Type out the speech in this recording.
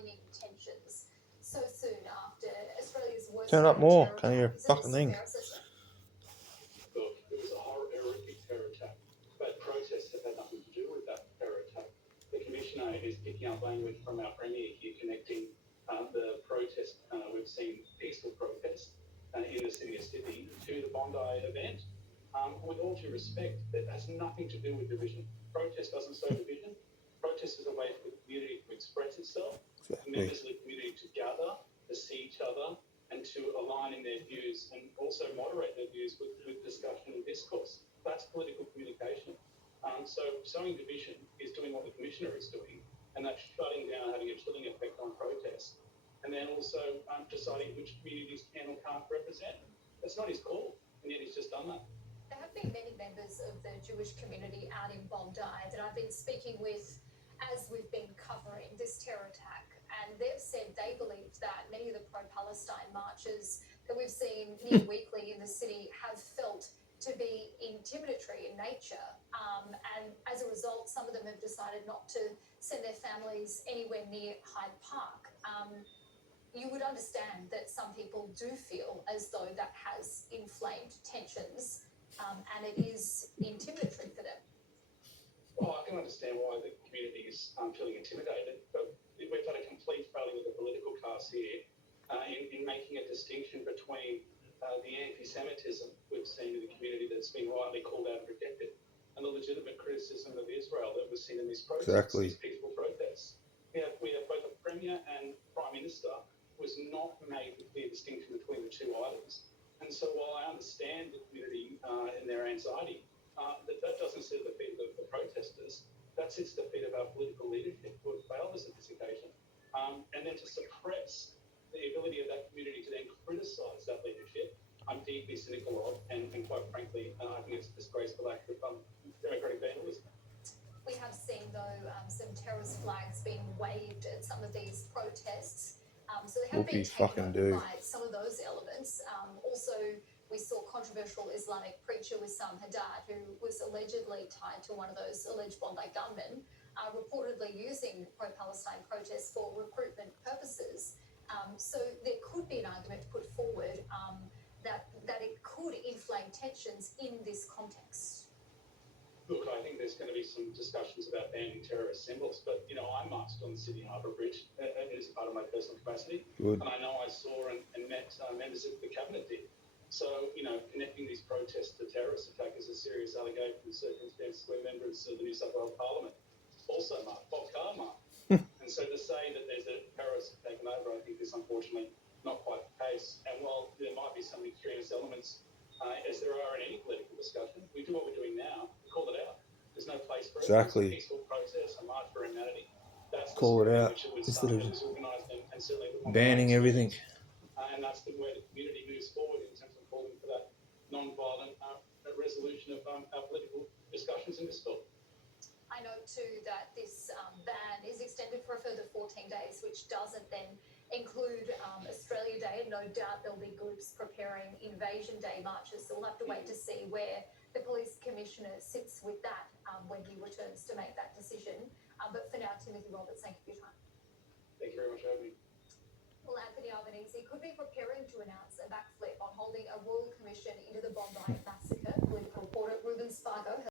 inflaming tensions so soon after Australia's worst Turn it up more. terror Can't hear a attack. Is fucking this thing. fair assessment? Look, it was a horrific terror attack, but protests have had nothing to do with that terror attack. The Commissioner is picking up language from our Premier here, connecting the protest we've seen, peaceful protest in the city of Sydney, to the Bondi event. With all due respect, that has nothing to do with division. Protest doesn't sow division. Protest is a way for the community to express itself, members of the community to gather, to see each other, and to align in their views, and also moderate their views with discussion and discourse. That's political communication. So sowing division is doing what the Commissioner is doing, and that's shutting down, having a chilling effect on protests, and then also deciding which communities can or can't represent. That's not his call, and yet he's just done that. There have been many members of the Jewish community out in Bondi that I've been speaking with as we've been covering this terror attack, and they've said they believe that many of the pro-Palestine marches that we've seen near weekly in the city have felt to be intimidatory in nature, and as a result, some of them have decided not to send their families anywhere near Hyde Park. You would understand that some people do feel as though that has inflamed tensions, and it is intimidatory for them. Well, I can understand why the community is feeling intimidated, but we've had a complete failure with the political class here in making a distinction between the anti-Semitism we've seen in the community that's been rightly called out and rejected, and the legitimate criticism of Israel that was seen in these protests, Exactly. these peaceful protests. We have both a Premier and Prime Minister who has not made the clear distinction between the two items. And so while I understand the community and their anxiety, that doesn't sit at the feet of the protesters. That sits at the feet of our political leadership who have failed us at this occasion. And then to suppress the ability of that community to then criticise that leadership, I'm deeply cynical of, and quite frankly, I think it's a disgraceful act of democratic vandalism. We have seen, though, some terrorist flags being waved at some of these protests. So they have been taken over by some of those elements. Also, we saw controversial Islamic preacher Wissam Haddad, who was allegedly tied to one of those alleged Bondi gunmen, reportedly using pro-Palestine protests for recruitment purposes. So there could be an argument put forward that it could inflame tensions in this context. Look, I think there's going to be some discussions about banning terrorist symbols, but, I marched on the Sydney Harbour Bridge as part of my personal capacity. Good. And I know I saw and met members of the Cabinet did. So, connecting these protests to terrorist attack is a serious allegation in circumstances where members of the New South Wales Parliament also marked, Bob Carr marked. And so to say that there's a terrorist taken over, I think is unfortunately not quite the case. And while there might be some extremist elements, as there are in any political discussion, we do what we're doing now, we call it out. There's no place for it. Exactly. It's a peaceful process, a march for humanity. That's the Call it spirit in out which it was instead of organised and certainly banning everything. And that's the way the community moves forward in terms of calling for that non-violent resolution of our political discussions in this bill. I note too that this ban is extended for a further 14 days, which doesn't then include Australia Day. No doubt there'll be groups preparing Invasion Day marches, so we'll have to wait to see where the police commissioner sits with that when he returns to make that decision. But for now, Timothy Roberts, thank you for your time. Thank you very much for having me. Well, Anthony Albanese could be preparing to announce a backflip on holding a royal commission into the Bondi massacre. Political reporter Ruben Spargo